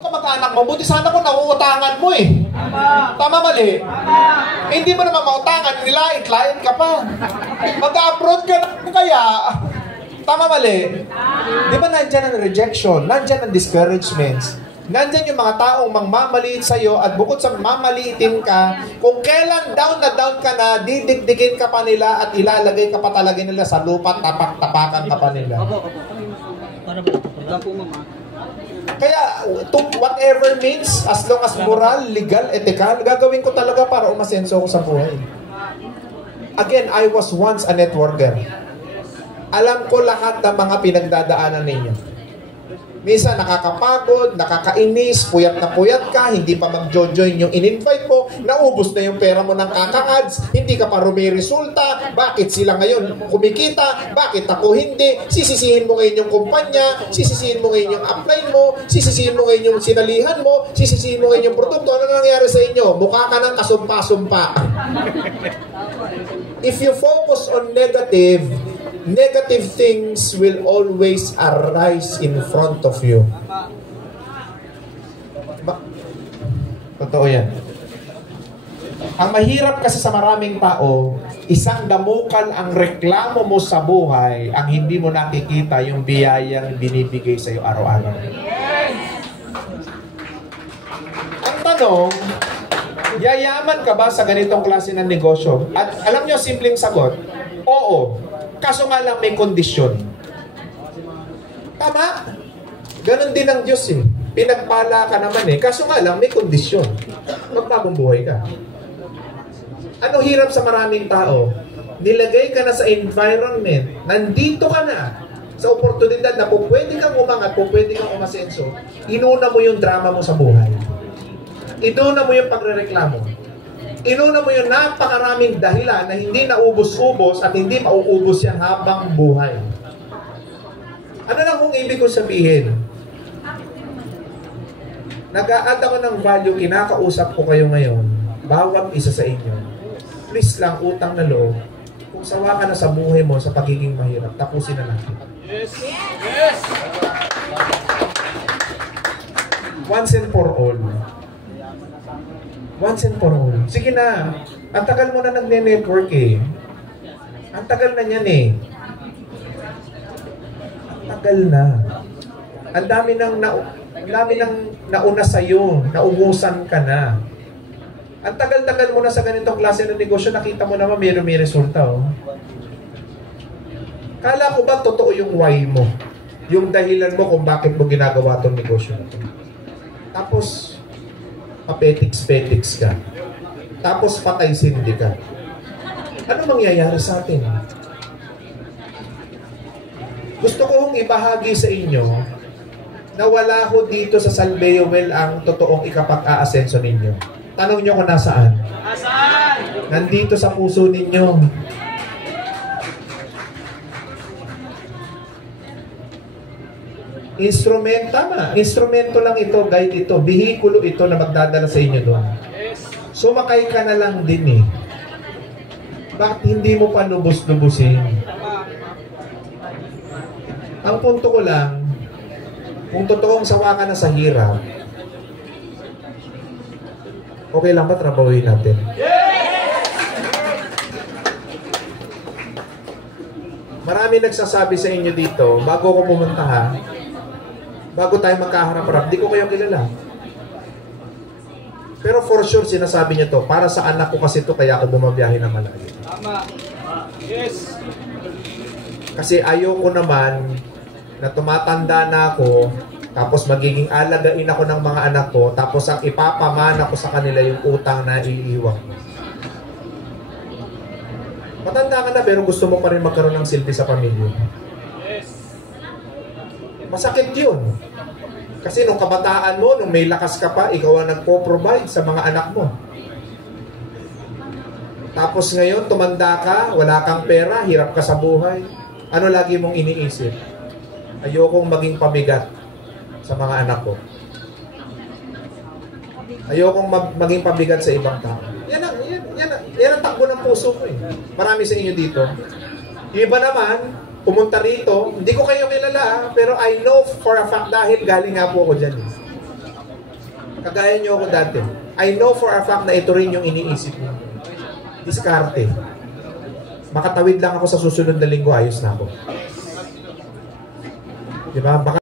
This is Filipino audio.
Kamag-anak mo, buti sana kung nauutangan mo eh. Tama mali? Hindi mo naman mautangan, nilait-lait ka pa. Mag-abroad ka na kaya. Tama mali? Di ba nandyan ang rejection? Nandyan ang discouragements? Nandyan yung mga taong mangmamaliit sa'yo at bukod sa mamaliitin ka, kung kailan down na down ka na, didikdikin ka pa nila at ilalagay ka pa talaga nila sa lupa, tapak-tapakan ka pa nila. Kaya, whatever means, as long as moral, legal, ethical, gagawin ko talaga para umasenso ko sa buhay. Again, I was once a networker. Alam ko lahat ng mga pinagdadaanan ninyo. Minsan nakakapagod, nakakainis, puyat na puyat ka, hindi pa mag-join yung in-invite mo, naubos na yung pera mo ng kaka-ads, hindi ka pa rumiresulta, bakit sila ngayon kumikita, bakit ako hindi, sisisihin mo ngayon yung kumpanya, sisisihin mo ngayon yung upline mo, sisisihin mo ngayon yung sinalihan mo, sisisihin mo ngayon yung produkto, ano nangyari sa inyo? Mukha ka ng kasumpa-sumpa. If you focus on negative things will always arise in front of you. Totoo yan. Ang mahirap kasi sa maraming tao, isang damukal ang reklamo mo sa buhay, ang hindi mo nakikita yung biyayang binibigay sa iyo araw-araw. Ang tanong, yayaman ka ba sa ganitong klase ng negosyo? At alam nyo, simpleng sagot, oo. Kaso nga lang may kondisyon. Tama? Ganon din ang Diyos eh. Pinagpala ka naman eh. Kaso nga lang may kondisyon. Magbagong buhay ka. Ano hirap sa maraming tao? Nilagay ka na sa environment. Nandito ka na sa oportunidad na kung pwede kang umangat, kung pwede kang umasenso, inuna mo yung drama mo sa buhay. Inuna mo yung pagrereklamo. Inuna mo yung napakaraming dahilan na hindi naubos-ubos at hindi mauubos yan habang buhay. Ano lang kung ibig ko sabihin? Nag-a-add ako ng value, kinakausap ko kayo ngayon, bawat isa sa inyo. Please lang, utang na loob. Kung sawa ka na sa buhay mo, sa pagiging mahirap, tapusin na natin. Yes! Yes! Once and for all. Once and for all. Sige na. Ang tagal mo na nagne-network eh. Ang tagal na niyan eh. Ang tagal na. Ang dami nang nauna sa'yo. Naubusan ka na. Ang tagal-tagal mo na sa ganitong klase ng negosyo, nakita mo naman may resulta. Oh. Kala ko ba totoo yung why mo? Yung dahilan mo kung bakit mo ginagawa itong negosyo na ito. Tapos, papetiks-petiks ka. Tapos patay sindi ka. Ano mangyayari sa atin? Gusto ko hong ibahagi sa inyo na wala ho dito sa Salveo Well ang totoong ikapag-aasenso ninyo. Tanong nyo kung nasaan? Nasaan? Nandito sa puso ninyo. Instrumento lang ito, guide ito, bihikulo ito na magdadala sa inyo doon. Sumakay ka na lang din eh. Bakit hindi mo pa lubos-lubusin? Ang punto ko lang, kung totoong sawa ka na sa hirap, okay lang ba trabahuin natin? Marami nagsasabi sa inyo dito, bago ko pumunta ha, bago tayo magkaharap-harap, di ko kayo kilala. Pero for sure, sinasabi niya to, para sa anak ko kasi to, kaya ako bumabiyahe na malayo. Tama. Yes. Kasi ayoko naman na tumatanda na ako, tapos magiging alagain ako ng mga anak ko, tapos ang ipapamana ko sa kanila yung utang na iiwan ko. Matanda ka na, pero gusto mo pa rin magkaroon ng silbi sa pamilya. Masakit yun. Kasi nung kabataan mo, nung may lakas ka pa, ikaw ang nagpo-provide sa mga anak mo. Tapos ngayon, tumanda ka, wala kang pera, hirap ka sa buhay. Ano lagi mong iniisip? Ayokong maging pabigat sa mga anak ko. Ayokong maging pabigat sa ibang tao. Yan ang takbo ng puso ko eh. Marami sa inyo dito. Iba naman, pumunta rito, hindi ko kayo kilala, pero I know for a fact dahil galing nga po ako dyan. Kagaya nyo ako dati. I know for a fact na ito rin yung iniisip mo. Diskarte. Makatawid lang ako sa susunod na linggo, ayos na ako. Diba? Baka